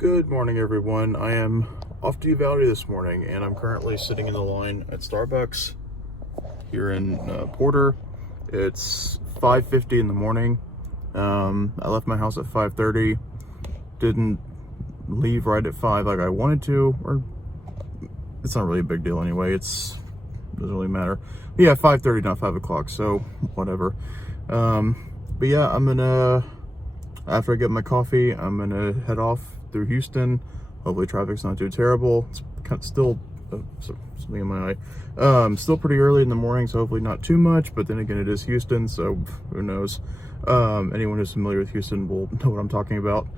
Good morning, everyone. I am off to Uvalde this morning, and I'm currently sitting in the line at Starbucks here in Porter. It's 5:50 in the morning. I left my house at 5:30. Didn't leave right at 5 like I wanted to, or it's not really a big deal anyway. Doesn't really matter. But yeah, 5:30, not 5 o'clock, so whatever. But yeah, after I get my coffee, I'm gonna head off through Houston. Hopefully traffic's not too terrible. It's kind of still something in my eye. Still pretty early in the morning, so hopefully not too much, but then again, it is Houston, so who knows. Anyone who's familiar with Houston will know what I'm talking about.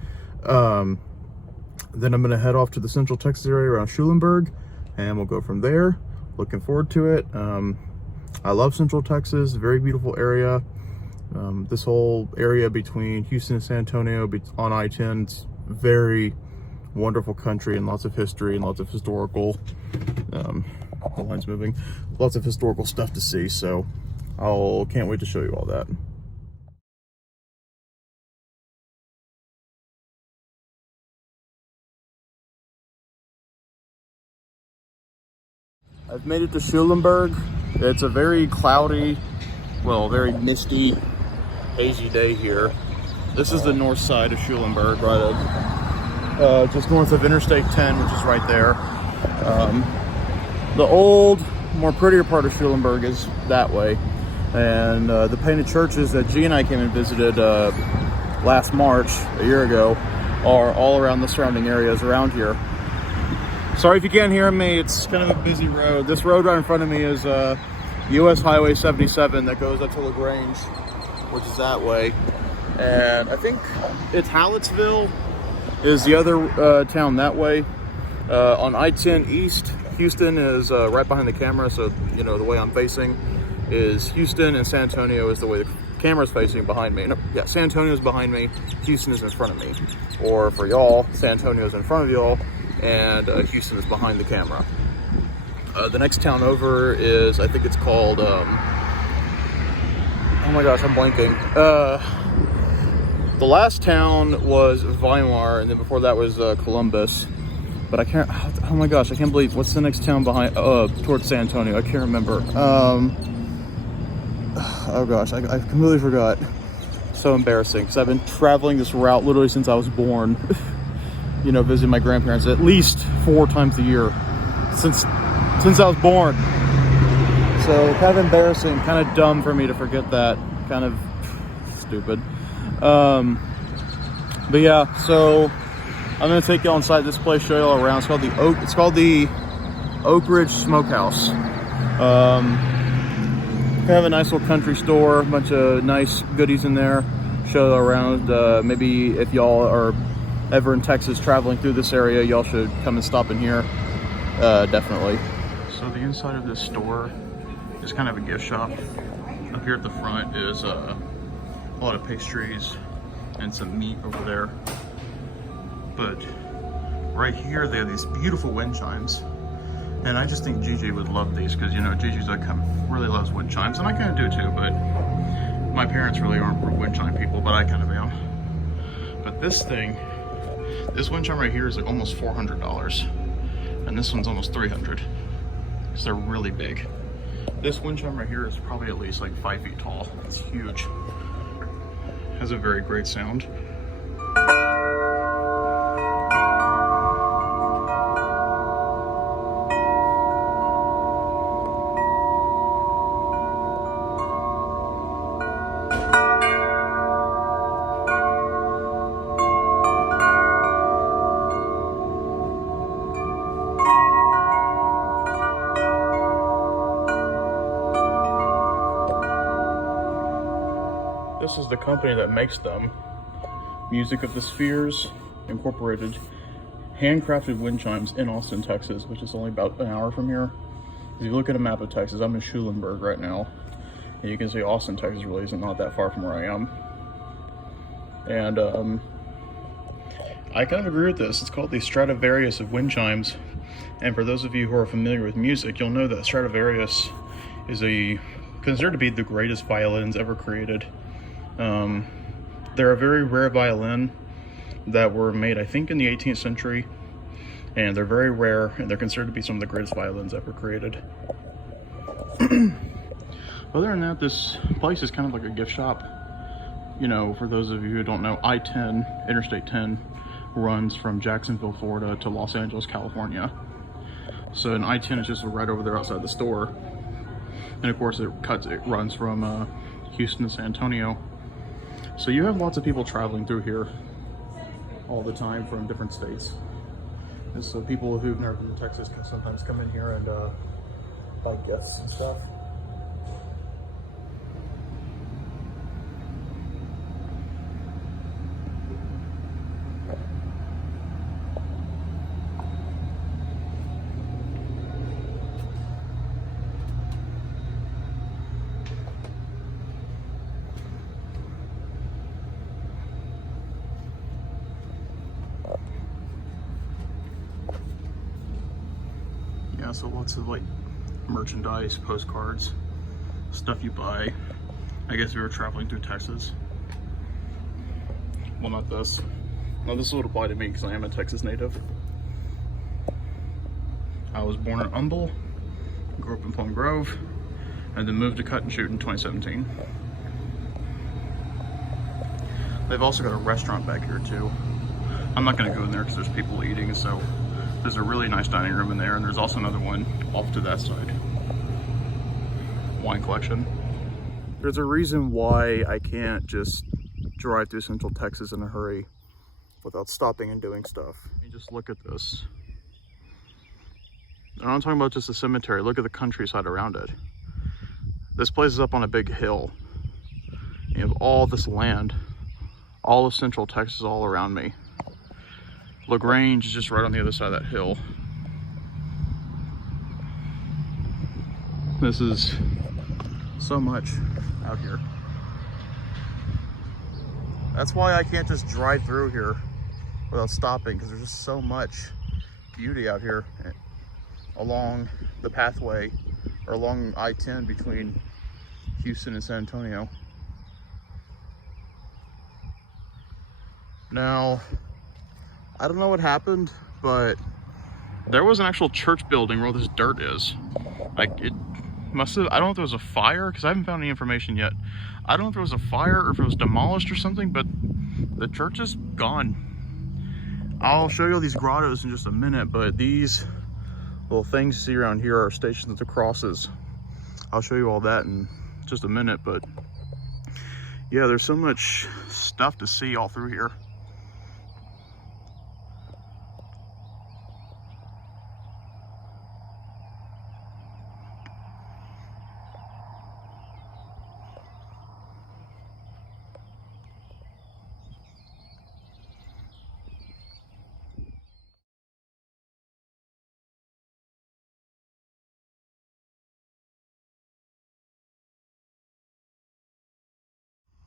Then I'm gonna head off to the Central Texas area around Schulenberg, and we'll go from there. Looking forward to it. I love Central Texas, very beautiful area. This whole area between Houston and San Antonio on I-10 is very wonderful country, and lots of history and lots of historical, the line's moving, lots of historical stuff to see. So can't wait to show you all that. I've made it to Schulenberg. It's a very cloudy, very misty, hazy day here. This is the north side of Schulenberg, just north of Interstate 10, which is right there. The old, more prettier part of Schulenberg is that way. And the painted churches that G and I came and visited last March, a year ago, are all around the surrounding areas around here. Sorry if you can't hear me, it's kind of a busy road. This road right in front of me is US Highway 77 that goes up to LaGrange, which is that way. And I think it's Hallettsville is the other town that way. On I-10 East, Houston is right behind the camera, so you know the way I'm facing is Houston, and San Antonio is the way the camera's facing behind me. No, yeah, San Antonio is behind me, Houston is in front of me. Or for y'all, San Antonio is in front of y'all, and Houston is behind the camera. The next town over is, I think it's called, oh my gosh, I'm blanking. The last town was Weimar, and then before that was Columbus. But I can't, oh my gosh, I can't believe, what's the next town behind, towards San Antonio? I can't remember. Oh gosh, I completely forgot. So embarrassing, because I've been traveling this route literally since I was born. You know, visiting my grandparents at least 4 times a year since I was born. So kind of embarrassing, kind of dumb for me to forget that. Kind of stupid. But yeah, so I'm gonna take y'all inside this place, show y'all around. It's called the Oak Ridge Smokehouse. Kind of a nice little country store, a bunch of nice goodies in there. Show y'all around. Maybe if y'all are ever in Texas traveling through this area, y'all should come and stop in here. Definitely. So the inside of this store is kind of a gift shop. Up here at the front is a lot of pastries and some meat over there. But right here they have these beautiful wind chimes. And I just think Gigi would love these, because you know Gigi's really loves wind chimes, and I kind of do too, but my parents really aren't wind chime people, but I kind of am. But this wind chime right here is like almost $400, and this one's almost $300, because they're really big. This wind chime right here is probably at least like 5 feet tall. It's huge. Has a very great sound. This is the company that makes them. Music of the Spheres Incorporated. Handcrafted wind chimes in Austin, Texas, which is only about an hour from here. If you look at a map of Texas, I'm in Schulenberg right now, and you can see Austin, Texas really isn't not that far from where I am. And I kind of agree with this. It's called the Stradivarius of wind chimes. And for those of you who are familiar with music, you'll know that Stradivarius is considered to be the greatest violins ever created. They're a very rare violin. that were made, I think, in the 18th century, and they're very rare, and they're considered to be some of the greatest violins ever created. Other than that, this place is kind of like a gift shop. You know, for those of you who don't know, I-10, Interstate 10, runs from Jacksonville, Florida to Los Angeles, California. So an I-10 is just right over there outside the store. And of course it runs from Houston to San Antonio. So you have lots of people traveling through here all the time from different states. And so people who've never been to Texas can sometimes come in here and buy gifts and stuff. Yeah, so lots of like merchandise, postcards, stuff you buy. I guess we were traveling through Texas. Well, not this. No, this would apply to me because I am a Texas native. I was born in Humble, grew up in Plum Grove, and then moved to Cut and Shoot in 2017. They've also got a restaurant back here too. I'm not gonna go in there because there's people eating, so there's a really nice dining room in there, and there's also another one off to that side. Wine collection. There's a reason why I can't just drive through Central Texas in a hurry without stopping and doing stuff. You just look at this. And I'm talking about just the cemetery. Look at the countryside around it. This place is up on a big hill. You have all this land, all of Central Texas all around me. LaGrange is just right on the other side of that hill. This is so much out here. That's why I can't just drive through here without stopping, because there's just so much beauty out here along the pathway, or along I-10 between Houston and San Antonio. Now, I don't know what happened, but there was an actual church building where this dirt is. Like, it must have, I don't know if there was a fire, because I haven't found any information yet. I don't know if there was a fire or if it was demolished or something, but the church is gone. I'll show you all these grottos in just a minute, but these little things you see around here are stations of the crosses. I'll show you all that in just a minute, but yeah, there's so much stuff to see all through here.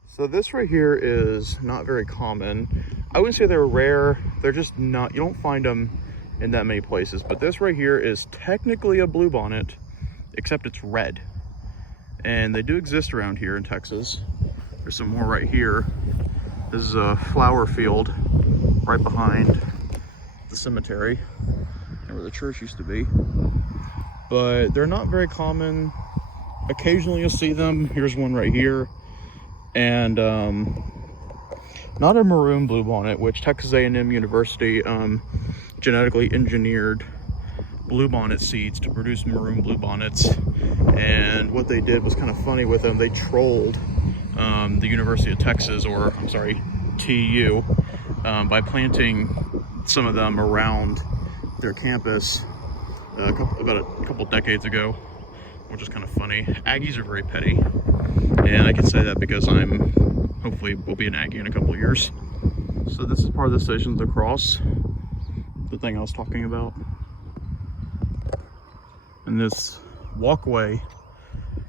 So this right here is not very common. I wouldn't say they're rare. They're just not, you don't find them in that many places. But this right here is technically a bluebonnet, except it's red. And they do exist around here in Texas. There's some more right here. This is a flower field right behind the cemetery, where the church used to be. But they're not very common. Occasionally you'll see them. Here's one right here. And not a maroon bluebonnet, which Texas A&M University genetically engineered bluebonnet seeds to produce maroon bluebonnets. And what they did was kind of funny with them. They trolled the University of Texas, or I'm sorry, TU, by planting some of them around their campus about a couple decades ago, which is kind of funny. Aggies are very petty. And I can say that because I'm hopefully will be an Aggie in a couple of years. So this is part of the stations across, the thing I was talking about. And this walkway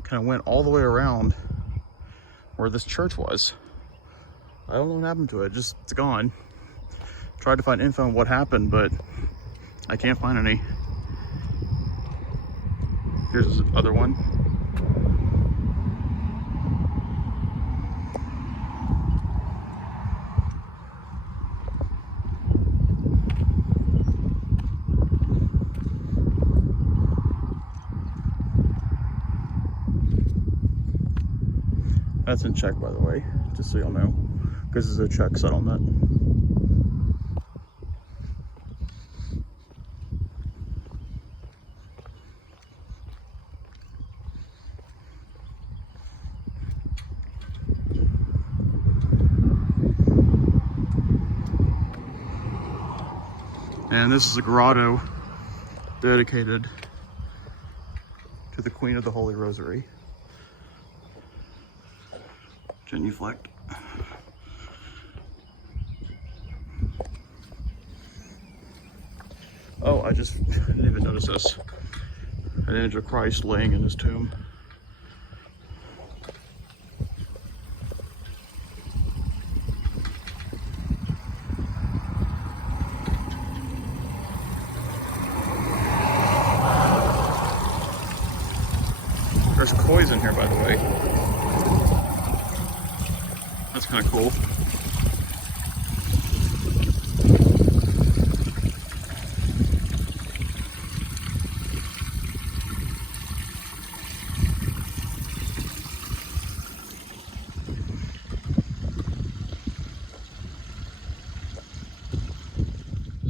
kind of went all the way around where this church was. I don't know what happened to it, just it's gone. Tried to find info on what happened, but I can't find any. Here's this other one. That's in Czech, by the way, just so you'll know, because it's a Czech settlement. And this is a grotto dedicated to the Queen of the Holy Rosary, genuflect. Oh, I didn't even notice this. An image of Christ laying in his tomb. There's koi's in here, by the way. That's kind of cool.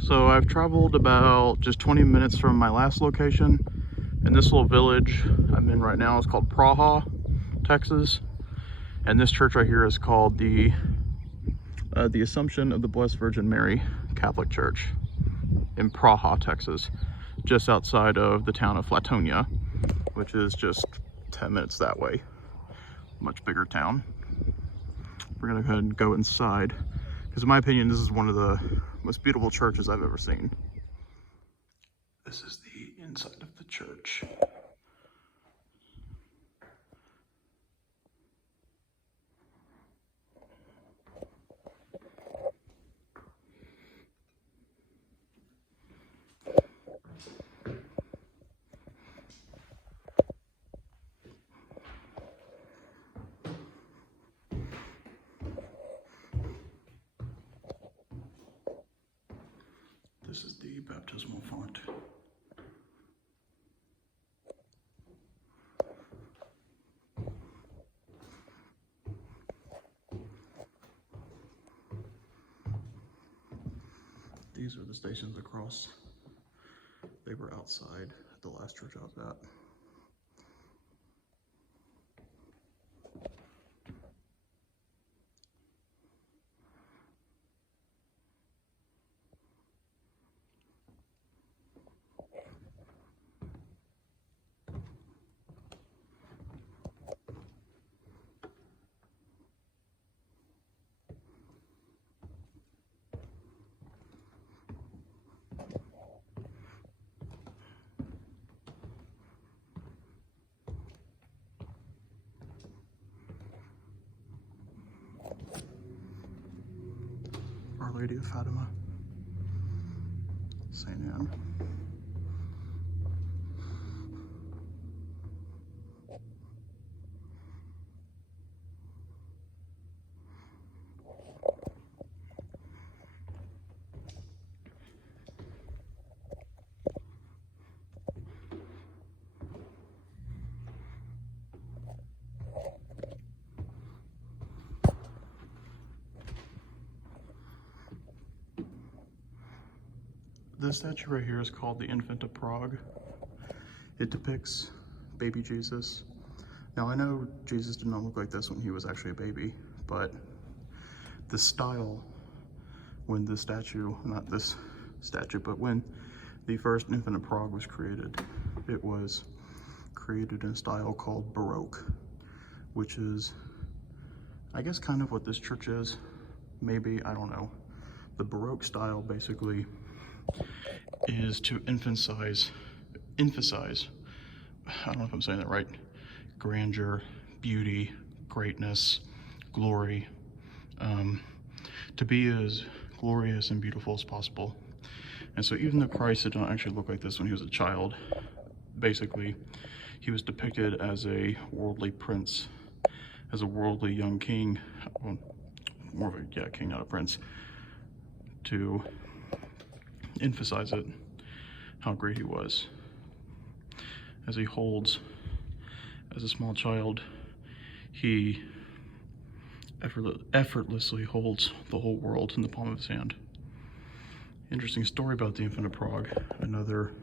So I've traveled about just 20 minutes from my last location, and this little village I'm in right now is called Praha, Texas. And this church right here is called the Assumption of the Blessed Virgin Mary Catholic Church in Praha, Texas, just outside of the town of Flatonia, which is just 10 minutes that way. Much bigger town. We're gonna go ahead and go inside, because in my opinion, this is one of the most beautiful churches I've ever seen. This is the inside of the church. This is the baptismal font. These are the stations across. They were outside at the last church I was at. Our Lady of Fatima, St. Anne. This statue right here is called the Infant of Prague. It depicts baby Jesus. Now I know Jesus did not look like this when he was actually a baby, but the style when this statue, not this statue, but when the first Infant of Prague was created, it was created in a style called Baroque, which is, I guess, kind of what this church is. Maybe, I don't know. The Baroque style basically is to emphasize, I don't know if I'm saying that right, grandeur, beauty, greatness, glory, to be as glorious and beautiful as possible. And so even though Christ did not actually look like this when he was a child, basically he was depicted as a worldly prince, as a worldly young king, well, more of a king, not a prince, to emphasize it, how great he was. As he holds, as a small child, he effortlessly holds the whole world in the palm of his hand. Interesting story about the Infant of Prague, another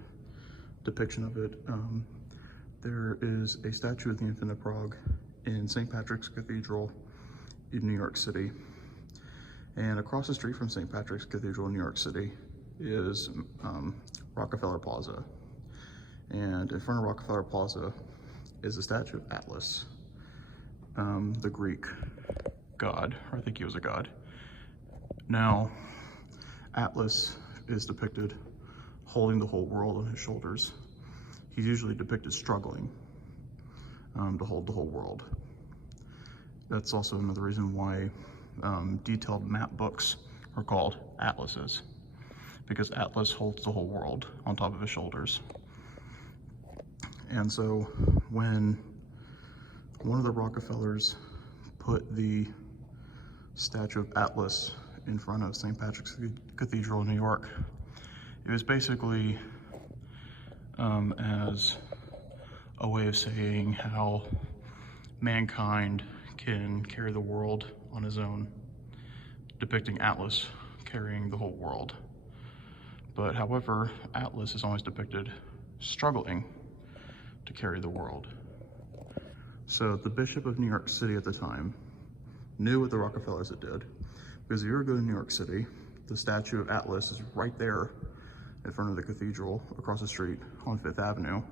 depiction of it. There is a statue of the Infant of Prague in St. Patrick's Cathedral in New York City. And across the street from St. Patrick's Cathedral in New York City is Rockefeller Plaza. And in front of Rockefeller Plaza is a statue of Atlas, the Greek god, or I think he was a god. Now, Atlas is depicted holding the whole world on his shoulders. He's usually depicted struggling to hold the whole world. That's also another reason why detailed map books are called atlases, because Atlas holds the whole world on top of his shoulders. And so when one of the Rockefellers put the statue of Atlas in front of St. Patrick's Cathedral in New York, it was basically as a way of saying how mankind can carry the world on his own, depicting Atlas carrying the whole world. But however, Atlas is always depicted struggling to carry the world. So the Bishop of New York City at the time knew what the Rockefellers had did, because if you were to go to New York City, the statue of Atlas is right there in front of the cathedral across the street on 5th Avenue.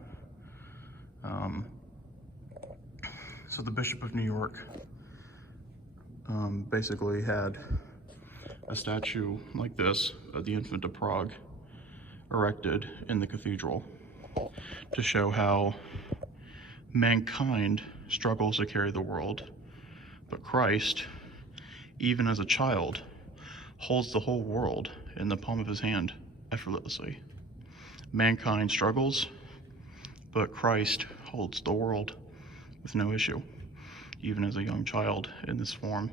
So the Bishop of New York basically had a statue like this of the Infant of Prague erected in the cathedral to show how mankind struggles to carry the world, but Christ, even as a child, holds the whole world in the palm of his hand effortlessly. Mankind struggles, but Christ holds the world with no issue, even as a young child in this form.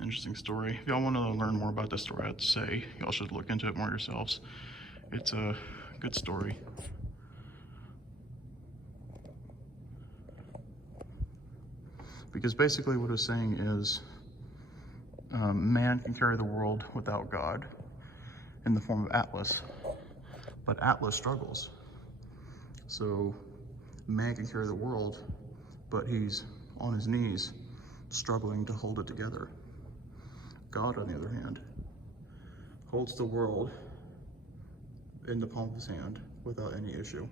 Interesting story. If y'all want to learn more about this story, I'd say y'all should look into it more yourselves. It's a good story. Because basically what it's saying is man can carry the world without God in the form of Atlas, but Atlas struggles. So man can carry the world, but he's on his knees struggling to hold it together. God, on the other hand, holds the world in the palm of his hand without any issue.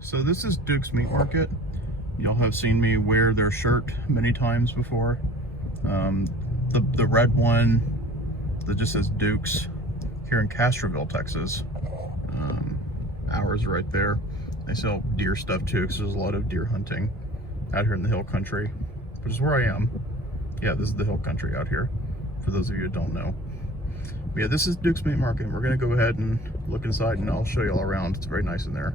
So this is Duke's Meat Market. Y'all have seen me wear their shirt many times before. The red one that just says Duke's here in Castroville, Texas. Ours right there. They sell deer stuff too, because there's a lot of deer hunting out here in the hill country, which is where I am. Yeah, this is the hill country out here, for those of you who don't know. But yeah, this is Duke's Meat Market. We're gonna go ahead and look inside and I'll show you all around. It's very nice in there.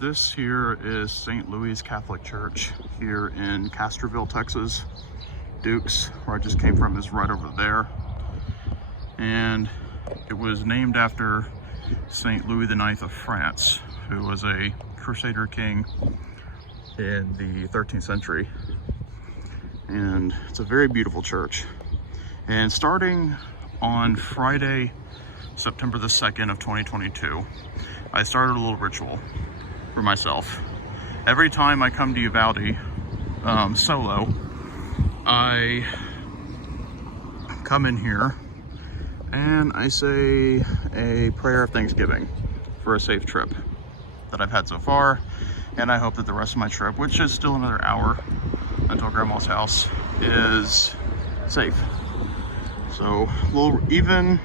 This here is St. Louis Catholic Church here in Castroville, Texas. Dukes, where I just came from, is right over there. And it was named after St. Louis IX of France, who was a Crusader king in the 13th century. And it's a very beautiful church. And starting on Friday, September the 2nd of 2022, I started a little ritual for myself. Every time I come to Uvalde solo, I come in here and I say a prayer of thanksgiving for a safe trip that I've had so far, and I hope that the rest of my trip, which is still another hour until Grandma's house, is safe. So, well, even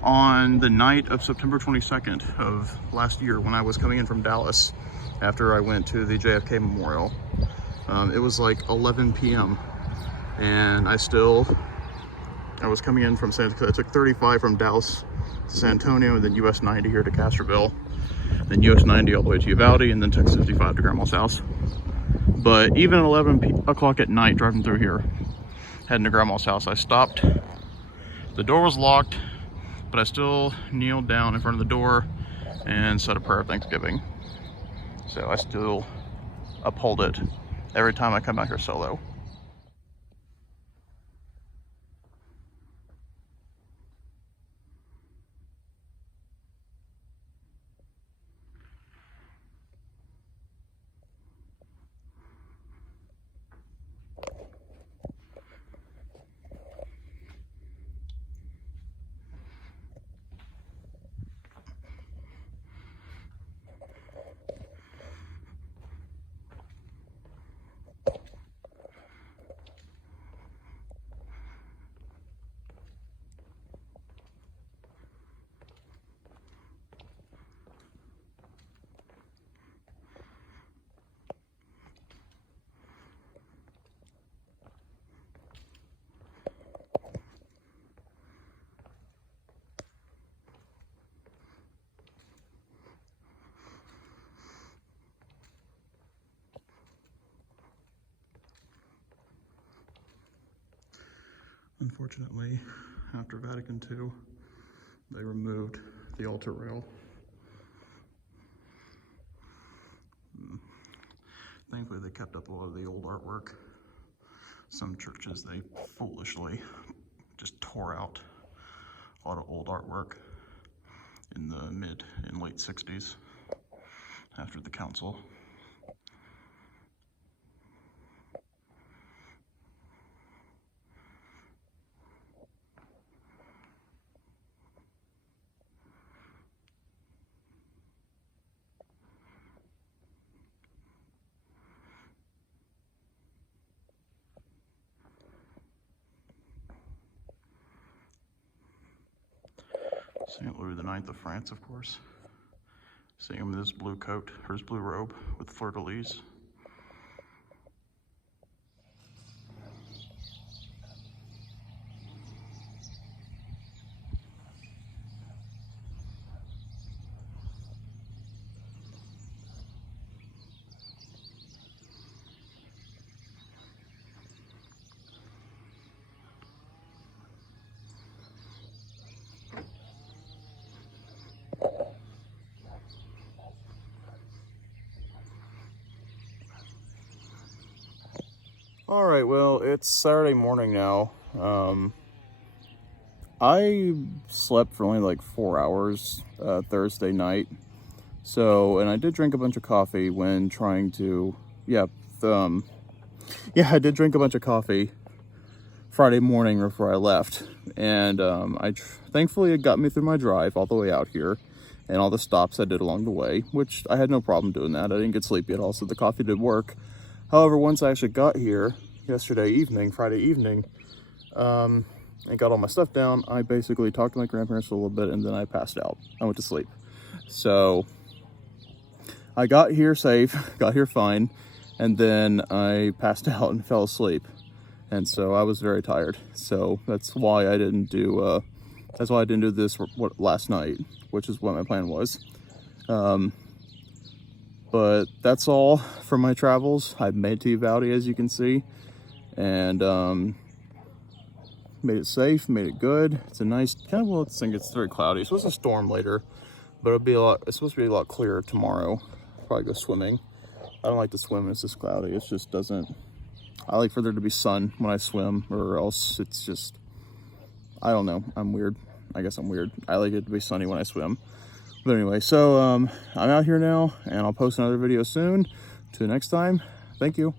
on the night of September 22nd of last year, when I was coming in from Dallas after I went to the JFK Memorial, it was like 11 p.m. and I was coming in from I took 35 from Dallas to San Antonio, and then US 90 here to Castroville, then US 90 all the way to Uvalde, and then Texas 55 to Grandma's house. But even at 11 o'clock at night, driving through here, heading to Grandma's house, I stopped. The door was locked, but I still kneeled down in front of the door and said a prayer of thanksgiving. So I still uphold it every time I come out here solo. Unfortunately, after Vatican II, they removed the altar rail. Thankfully, they kept up a lot of the old artwork. Some churches, they foolishly just tore out a lot of old artwork in the mid and late 60s after the council. St. Louis IX of France, of course. Seeing him in his blue coat, or his blue robe with fleur-de-lis. All right, well, it's Saturday morning now. I slept for only like 4 hours Thursday night. So, and I did drink a bunch of coffee when trying to, I did drink a bunch of coffee Friday morning before I left. And thankfully it got me through my drive all the way out here and all the stops I did along the way, which I had no problem doing that. I didn't get sleepy at all, so the coffee did work. However, once I actually got here Friday evening, and got all my stuff down, I basically talked to my grandparents for a little bit, and then I passed out. I went to sleep. So I got here safe, got here fine, and then I passed out and fell asleep. And so I was very tired. So that's why I didn't do last night, which is what my plan was. But that's all for my travels. I've made it to Uvalde, as you can see, and made it safe, made it good. It's a nice kind of, well, I think it's very cloudy. It's supposed to storm later, but it's supposed to be a lot clearer tomorrow. Probably go swimming. I don't like to swim when it's this cloudy. It just doesn't. I like for there to be sun when I swim, or else it's just, I don't know. I'm weird. I guess I'm weird. I like it to be sunny when I swim. But anyway, so I'm out here now, and I'll post another video soon. Till next time, thank you.